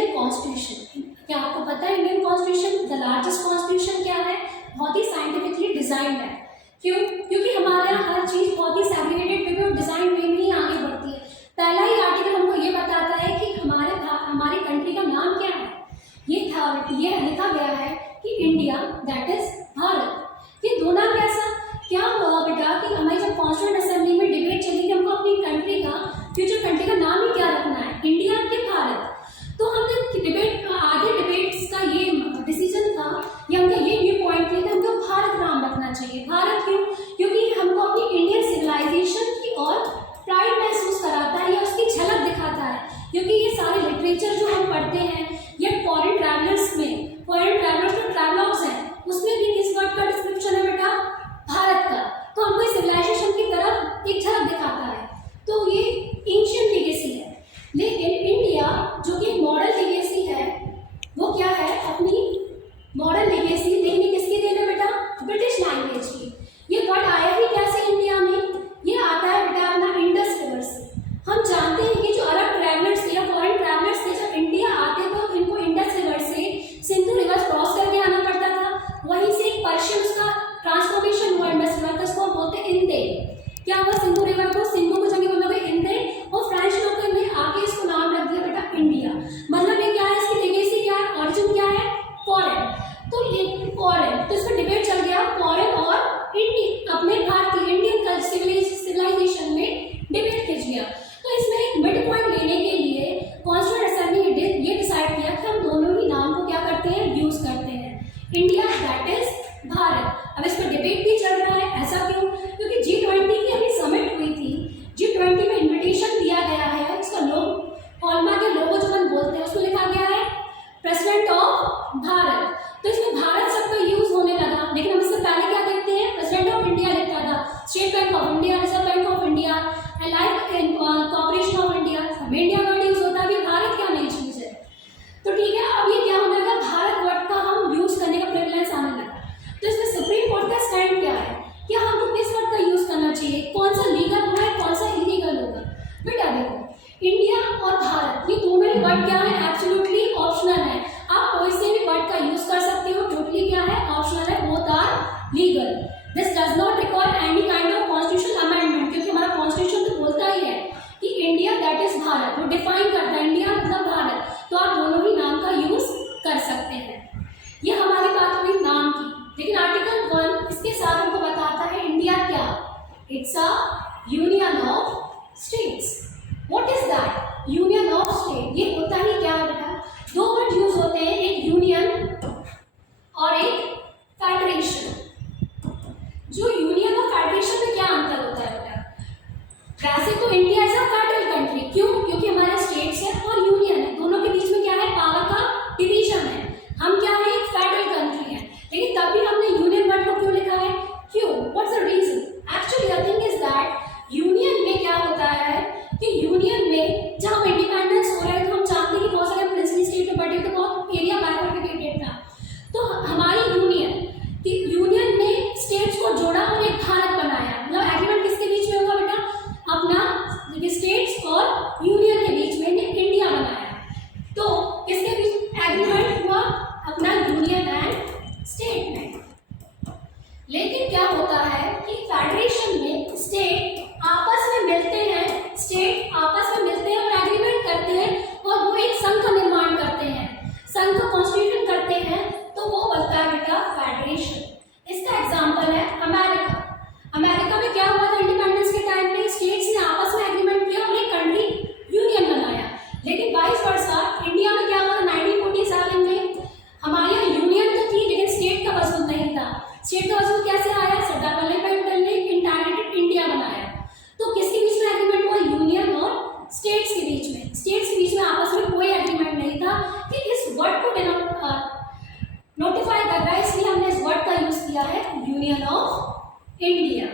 Indian constitution. क्या आपको पता है Indian constitution the largest constitution क्या है? बहुत ही साइंटिफिकली डिजाइंड है। क्यों? क्योंकि हमारे यहाँ हर चीज बहुत ही सेग्रीगेटेड वे में और डिजाइन वे में ही आगे बढ़ती है। पहला ही आर्टिकल हमको ये बताता है कि हमारे कंट्री का नाम क्या है। ये लिखा गया है कि इंडिया दैट इज भारत। ये दो नाम कैसा क्या हुआ बेटा कि हमारी जब कॉन्स्टिट्यूएंट असेंबली में डिबेट चली कि हमको अपनी कंट्री का फ्यूचर कंट्री का नाम ही क्या रखना है, इंडिया के भारत। तो हमने आधे डिबेट्स का ये डिसीजन था, या उनका ये व्यू पॉइंट था कि हमको भारत नाम रखना चाहिए। भारत क्यों? क्योंकि हमको अपनी इंडियन सिविलाइजेशन की और प्राइड महसूस कराता है या उसकी झलक दिखाता है। क्योंकि ये सारे लिटरेचर जो हम पढ़ते हैं ये फॉरेन ट्रैवलर्स जो ट्रैवलर्स हैं उसमें भी किस वर्ड का डिस्क्रिप्शन है बेटा? भारत का। तो हमको इस सिविलाइजेशन की तरफ एक झलक दिखाता है। तो ये एंशिएंट लीगेसी है। लेकिन इंडिया जो कि मॉडर्न लीगेसी है वो क्या है? अपनी मॉडर्न लीगेसी देखने किसकी देन है बेटा? ब्रिटिश लैंग्वेज की। ये वर्ड आया ही कैसे इंडिया में? ये आता है बेटा अपना इंडस रिवर से। हम जानते हैं कि जो अरब ट्रैवलर्स थे या फॉरेन ट्रैवलर्स थे जब इंडिया आते तो इनको इंडस रिवर से सिंधु रिवर क्रॉस करके आना पड़ता था। वहीं से एक पर्शियन उसका ट्रांसफॉर्मेशन हुआ इंडस रिवर का, उसको बोलते हैं इंदे। क्या हुआ? सिंधु रिवर को सिंधु को जगह बोलोगे इंदे, और फ्रेंच लोग ने आके इसको नाम रख दिया बेटा इंडिया। मतलब ये क्या है? इसकी लेगेसी क्या है? ओरिजिन क्या है? फॉरेन। तो ये फॉरेन, तो इसमें डिबेट चल गया फॉरेन और इंडियन, अपने भारतीय इंडियन सिविलाइजेशन में डिबेट खिंच गया। तो इसमें एक मिड पॉइंट लेने के लिए कॉन्स्टिट्यूएंट असेंबली ने ये डिसाइड किया कि हम दोनों ही नाम को क्या करते हैं? यूज करते हैं, इंडिया दैट इज भारत। अब इस पर डिबेट भी चल रहा है। ऐसा क्यों? क्योंकि G20 की अभी समिट हुई थी। G20 में इन्विटेशन दिया गया है, उसका हॉलमार्क के लोगो जो हम बोलते हैं उसमें लिखा गया है प्रेसिडेंट ऑफ भारत। तो इसमें भारत शब्द का यूज होने लगा। लेकिन हम इससे पहले क्या देखते हैं? प्रेसिडेंट ऑफ इंडिया लिखता था, state bank of India, reserve bank of India, life corporation of India. India word use होता है, अभी भारत क्या नई चीज है। तो ठीक है, अब ये क्या होने लगा? भारत वर्ड का हम यूज करने का प्रेवलेंस आने लगा। तो इसमें सुप्रीम कोर्ट का स्टैंड क्या है? क्या हमको किस वर्ड का यूज करना चाहिए? कौन सा लीगल होगा, कौन सा इलीगल होगा? बेटा देखो, इंडिया और भारत ये दोनों ही वर्ड क्या है? एब्सोल्युटली ऑप्शनल है। आप कोई से भी वर्ड का यूज कर सकते हो, टोटली क्या है? ऑप्शनल है, both are legal. This does not require any kind of constitutional amendment, क्योंकि हमारा कॉन्स्टिट्यूशन तो बोलता ही है कि इंडिया दैट इज भारत, वो डिफाइन करता है इंडिया मतलब भारत। तो आप दोनों ही नाम का यूज कर सकते हैं। ये हमारी बात हुई नाम की। लेकिन आर्टिकल 1 इसके साथ हमको बताता है इंडिया क्या? It's a union of states. What is that? Union of state. ये होता ही क्या है बेटा? दो वर्ड यूज होते हैं, एक यूनियन और एक फेडरेशन। जो यूनियन और फेडरेशन में क्या अंतर होता है बेटा? वैसे तो India is a federal country. क्यों? क्योंकि हमारे स्टेट्स है और यूनियन है, दोनों के बीच में क्या है? पावर का डिवीजन है। हम क्या है? एक फेडरल कंट्री है। लेकिन तब भी हमने यूनियन वर्ड को क्यों लिखा है? क्यों? What's the reason? Actually the thing is that union में क्या होता है कि यूनियन में जब हम इंडिपेंडेंस हो रहे हैं तो हम चाहते हैं कि बहुत सारे प्रिंसली स्टेट में बटे तो बहुत एरिया बाइफरकेटेड था। तो हमारी यूनियन ने स्टेट्स को जोड़ा और एक भारत बनाया। मतलब एग्रीमेंट किसके बीच में होगा बेटा? अपना स्टेट्स और यूनियन के बीच में इंडिया बनाया। तो किसके बीच एग्रीमेंट हुआ? अपना यूनियन एंड स्टेट में। लेकिन क्या होता है कि फेडरेशन में स्टेट आपस में मिलते हैं, और एग्रीमेंट करते हैं और वो एक संघ का निर्माण करते हैं, संघ का कॉन्स्टिट्यूशन करते हैं, तो वो बनता है बेटा फेडरेशन। इसका एग्जांपल है अमेरिका। अमेरिका में क्या हुआ था? इंडिपेंडेंस के टाइम पे स्टेट्स ने आपस में एग्रीमेंट किया और एक कंट्री यूनियन बनाया। लेकिन वाइस वर्सा इंडिया में क्या हुआ था? 1947 में हमारे यहाँ यूनियन तो थी लेकिन स्टेट का वजूद नहीं था। स्टेट का वजूद कैसे आया? सरदार वल्लभ भाई पटेल ने इंटीग्रेटेड इंडिया बनाया। तो किसके बीच में एग्रीमेंट हुआ? यूनियन और स्टेट्स के बीच में। स्टेट्स के बीच में आपस में कोई एग्रीमेंट नहीं था कि इस वर्ड को नोटिफाई कर रहा है, इसलिए हमने इस वर्ड का यूज किया है यूनियन ऑफ इंडिया।